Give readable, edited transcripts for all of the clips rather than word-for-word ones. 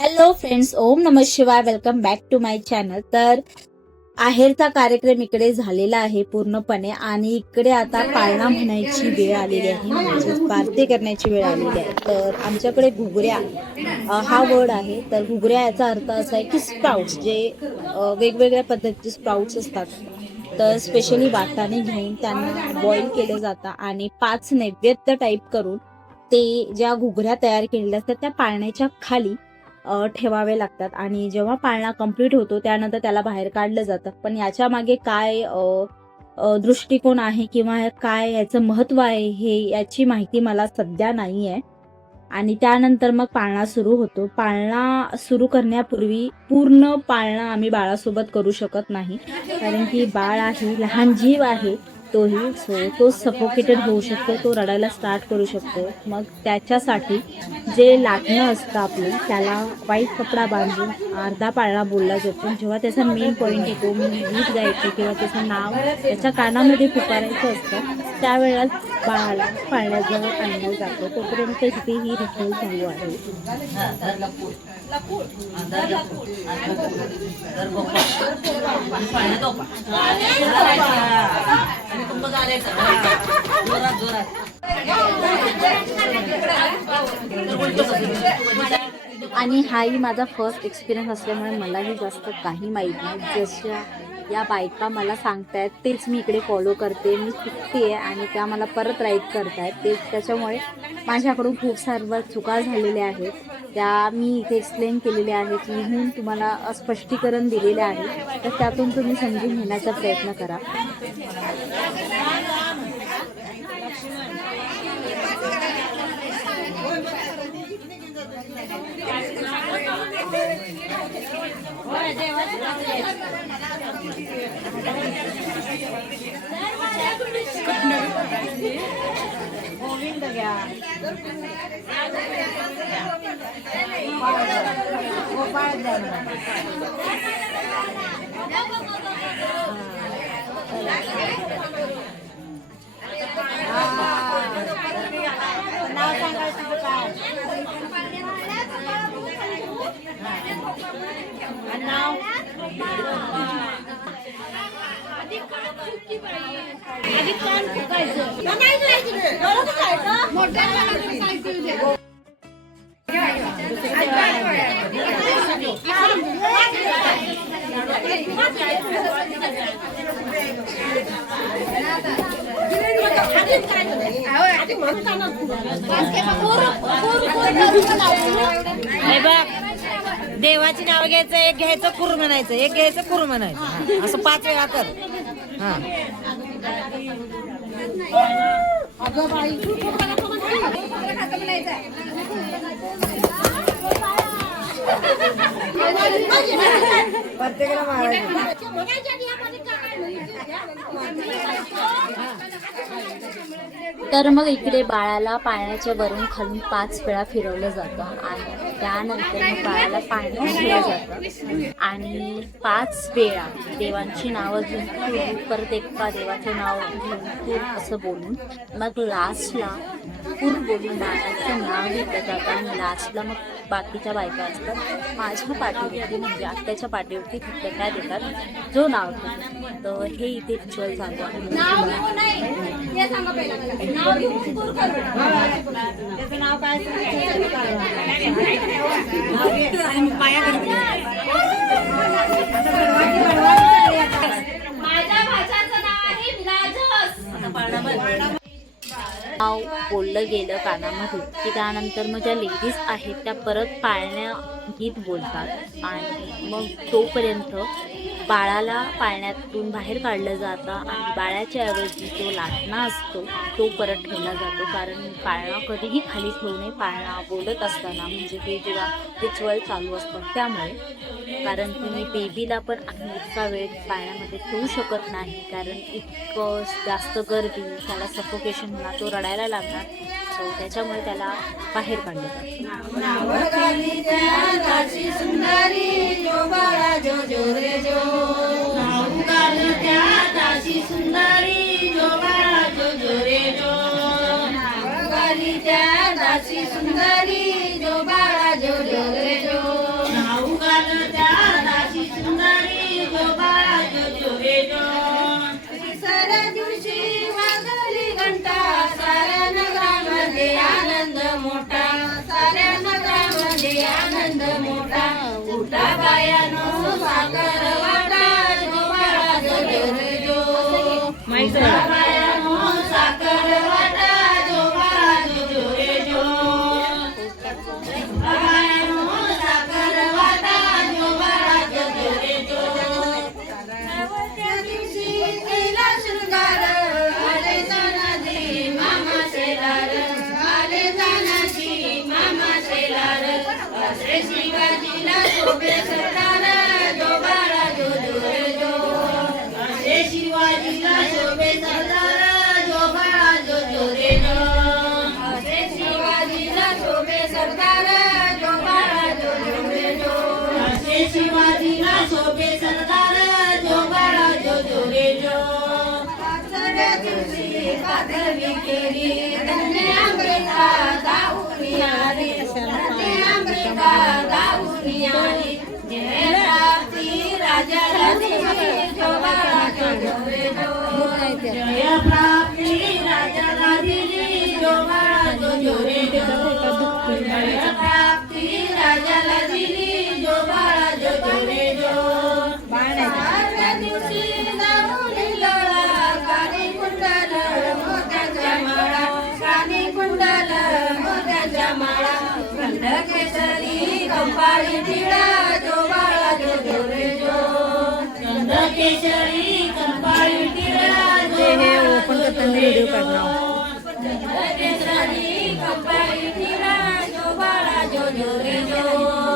Hello friends, ओम नमः शिवाय. Welcome back to my channel. तर आहेरचा कार्यक्रम इकडे झालेला आहे पूर्णपणे आणि इकडे आता पाळणा म्हणायची वेळ आलेली आहे, म्हणजे पारते करण्याची वेळ आलेली आहे. तर आमच्याकडे घुगऱ्या हा वर्ड आहे. तर घुगऱ्या याचा अर्थ असा आहे की स्प्राउट्स, जे वेगवेगळ्या पद्धतीचे स्प्राउट्स असतात. तर स्पेशली वाटाणे घेऊन त्यांना बॉईल केलं जातं आणि 5 नैवेद्य टाईप करून ते ज्या घुगऱ्या तयार केलेल्या असतात त्या पाळण्याच्या खाली ठेवावे लागतात आणि जेव्हा पाळणा कंप्लीट होतो त्यानंतर त्याला बाहेर काढलं जातं. पण याच्या मागे काय दृष्टिकोन आहे किंवा काय याचं महत्त्व आहे हे याची माहिती मला सध्या नाही आहे. आणि त्यानंतर मग पाळणा सुरू होतो. पाळणा सुरू करण्यापूर्वी पूर्ण पाळणा आम्ही बाळासोबत करू शकत नाही, कारण की बाळ आहे, लहान जीव आहे तोही. तो सफोकेटेड होऊ शकतो, तो रडायला स्टार्ट करू शकतो. मग त्याच्यासाठी जे लाटणं असतं आपलं, त्याला व्हाईट कपडा बांधून अर्धा पाळणा बोलला जातो. जेव्हा त्याचा मेन पॉईंट येतो, गीत गायचं किंवा त्याचं नाव त्याच्या कानामध्ये पुकारायचं असतं, त्यावेळेला बाळाला पाळण्याजवळ आणलं जातं. तोपर्यंत इथे ही रिचुअल चालू आहे. आणि हाही माझा फर्स्ट एक्सपिरियन्स असल्यामुळे मलाही जास्त काही माहीत नाही. जशा या बायका मला सांगतायत तेच मी इकडे फॉलो करते. मी शिकते आहे आणि त्या मला परत राईट करतायत. तेच त्याच्यामुळे माझ्याकडून खूप सर्व चुका झालेल्या आहेत, त्या मी इथे एक्सप्लेन केलेल्या आहेत, लिहून तुम्हाला स्पष्टीकरण दिलेले आहे. तर त्यातून तुम्ही समजून घेण्याचा प्रयत्न करा. देवाची नाव घ्यायचं, एक घ्यायचं कुर म्हणायचं, एक घ्यायचं कुर म्हणायचं, असं 5 वेळा कर. हा तर मग इकडे बाळाला पाळण्याच्या वरून खालून 5 वेळा फिरवलं जातं आणि त्यानंतर मग बाळाला पाळण्यात ठेवलं जातं आणि 5 वेळा देवांची नावं घेऊन परत एका देवाचं नाव घेऊन पूर असं बोलून मग लास्टला पूर बोलून बाळाचं नाव घेतलं जातं आणि लास्टला मग बाकीच्या बायका असतात माझ्या पाठीवरती, म्हणजे आत्याच्या पाठीवरती फक्त काय देतात, जो नाव घेतो. तर हे इथे रिच्युअल चालू आहे. नाव बोललं गेलं कानामध्ये की त्यानंतर मग ज्या लेडीज आहेत त्या परत पाळण्या गीत बोलतात आणि मग तोपर्यंत बाळाला पाळण्यातून बाहेर काढलं जातं आणि बाळाच्या ऐवजी जो लाटणा असतो तो परत ठेवला जातो, कारण पाळणा कधीही खाली ठेवू नये पाळणा बोलत असताना, म्हणजे हे जेव्हा रिच्युअल चालू असतं त्यामुळे. कारण तुम्ही बेबीला पण इतका वेळ पाळण्यामध्ये ठेवू शकत नाही, कारण इतकं जास्त गर्दी, त्याला सफोकेशन होणार, तो रडायला लागणार. सो त्याच्यामुळे त्याला बाहेर काढलं जातं. दासी सुंदरी जो बाळा जो जो रे जो शिवाजीला शोभे सरदार जो बाळा जो जोरे जो असे शिवाजीला शोभे सरदार जो बाळा जो जोरे जो असे शिवाजीला शोभे सरदार जो बाळा जो जोरे जो असे शिवाजीला शोभे सरदार जो बाळा जो जोरे जो पाचव्या दिवशी पाचवी केली धन्य अमृता दाऊनी आली धन्य अमृता दाऊनी आली जय प्राप्ती राजाला दिली जो बाळा जो जोरे जो जय प्राप्ती राजाला दिली जो बाळा जो जोरे जो जय प्राप्ती राजाला दिली जो बाळा जो जोरे जो पाचव्या दिवशी दाऊनी लोळा कानी कुंडल मोत्याच्या माळा कानी कुंडल मोत्याच्या माळा गंध केसरी कंपाळी टिळा जो बाळा जो जोरे जो गंध केसरी कंपाळी टिळा जो बाळा जो जोरे जो गंध केसरी कंपाळी टिळा जो बाळा जो जोरे जो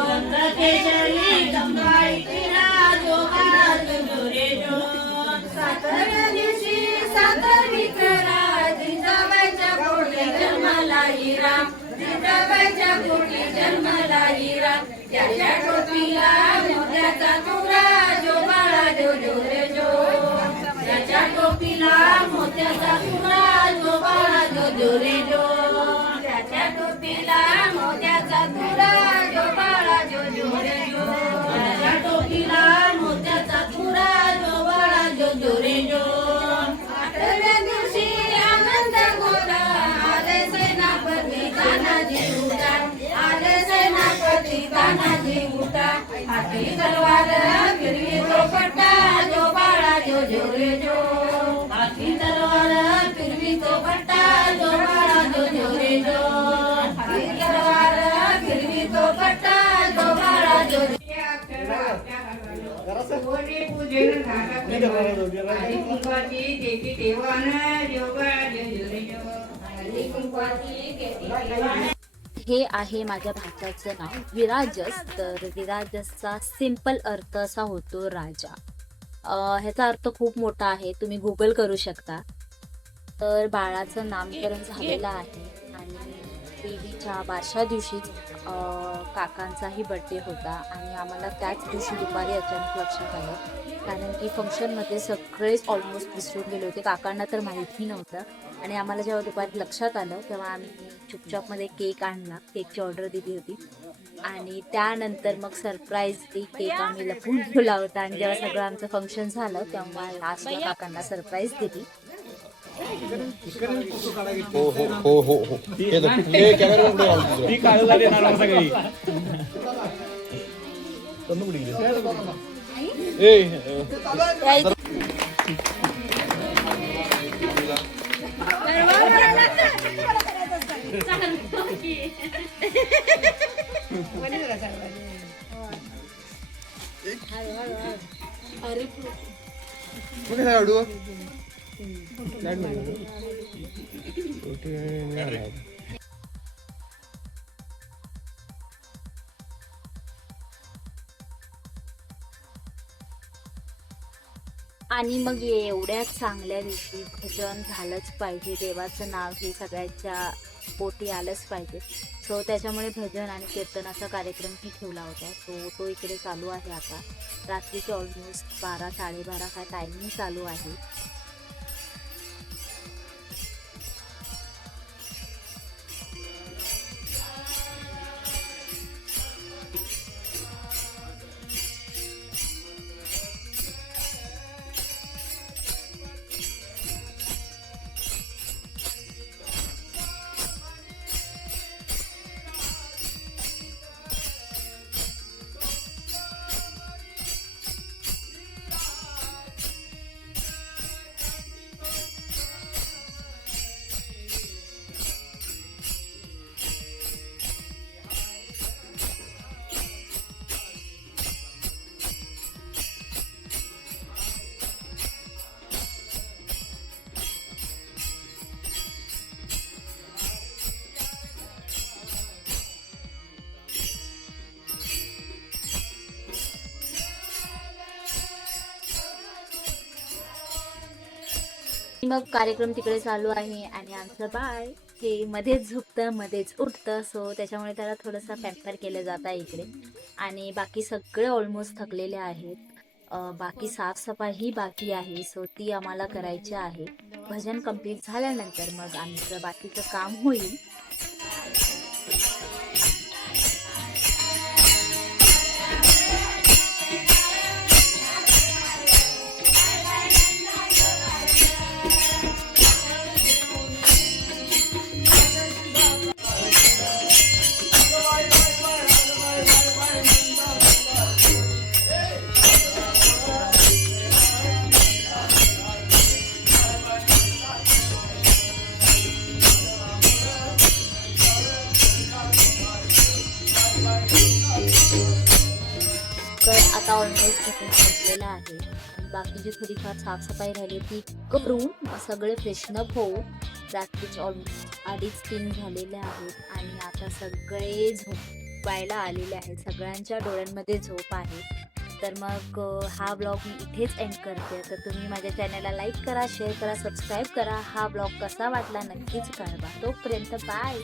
गंध केसरी कंपाळी टिळा जो बाळा जो जोरे जो सातव्या दिवशी सातवी करा जिजाबाईच्या पोटी जन्माला हिरा जिजाबाईच्या पोटी जन्माला हिरा त्याच्या टोपीला मोत्याचा तुरा जो बाळा जो जोरे जो त्याच्या टोपीला मोत्याचा तुरा जो बाळा जो जोरे जो त्याच्या टोपीला मोत्याचा तुरा जो बाळा जो जोरे जो त्याच्या टोपीला मोत्याचा तुरा जो बाळा जो जोरे जो आठव्या दिवशी आनंद गोरा आले सेनापती तानाजी उठा आले सेनापती तानाजी उठा हाती तलवार फिरवी तो पट्टा जो बाळा जो जोरे जो हाती तलवार फिरवी तो पट्टा जो बाळा जो जोरे जो हाती तलवार फिरवी तो पट्टा जो बाळा जो कोणी पूजन हळदी कुंकवाची केकी देवान जो बाळा जो जोरे जो हळदी कुंकवाची केकी देवान. हे आहे माझ्या भाच्याचं नाव विराजस. तर विराजसचा सिंपल अर्थ असा होतो राजा. ह्याचा अर्थ खूप मोठा आहे, तुम्ही गुगल करू शकता. तर बाळाचं नामकरण झालेलं आहे आणि देवीच्या बारशा दिवशीच काकांचाही बर्थडे होता आणि आम्हाला त्याच दिवशी दुपारी अचानक लक्षात आलं, कारण की फंक्शनमध्ये सगळेच ऑलमोस्ट विसरून गेले होते. काकांना तर माहिती नव्हतं आणि आम्हाला जेव्हा दुपारी लक्षात आलं तेव्हा आम्ही चुपचापमध्ये केक आणला, केकची ऑर्डर दिली होती आणि त्यानंतर मग सरप्राईजली केक आम्ही लपवून ठेवला होता आणि जेव्हा सगळं आमचं फंक्शन झालं तेव्हा लास्टला काकांना सरप्राईज दिली. हो हो हो हो हो हे कॅमेरा पुढे आला ती काढला देणार सगळी ए कुठे काढू आणि मग एवढ्या चांगल्या दिवशी भजन झालंच पाहिजे, देवाचं नाव हे सगळ्यांच्या पोटी आलंच पाहिजे. सो त्याच्यामुळे भजन आणि कीर्तनाचा कार्यक्रमही ठेवला होता. तो इकडे चालू आहे. आता रात्रीचे ऑलमोस्ट 12-12:30 हा टायमिंग चालू आहे. मग कार्यक्रम तिकडे चालू आहे आणि आमचं बाळ हे मध्येच झोपतं मध्येच उठतं, सो त्याच्यामुळे त्याला थोडंसं पॅम्पर केलं जात आहे इकडे. आणि बाकी सगळे ऑलमोस्ट थकलेले आहेत. बाकी साफसफाई बाकी आहे, सो ती आम्हाला करायची आहे. भजन कंप्लीट झाल्यानंतर मग आमचं बाकीचं काम होईल. तर आता ऑलमोस्ट संपलेला आहे. बाकीची थोडीफार साफसफाई राहिली ती करून सगळे फ्रेशनअप होऊ. रात्रीचे ऑलमोस्ट 2:30-3 झालेले आहेत आणि आता सगळे झोपायला आलेले आहेत. सगळ्यांच्या डोळ्यांमध्ये झोप आहे. तर मग हा ब्लॉग मी इथेच एंड करते. तर तुम्ही माझ्या चॅनलला लाईक करा, शेअर करा, सबस्क्राईब करा. हा ब्लॉग कसा वाटला नक्कीच कळवा. तोपर्यंत बाय.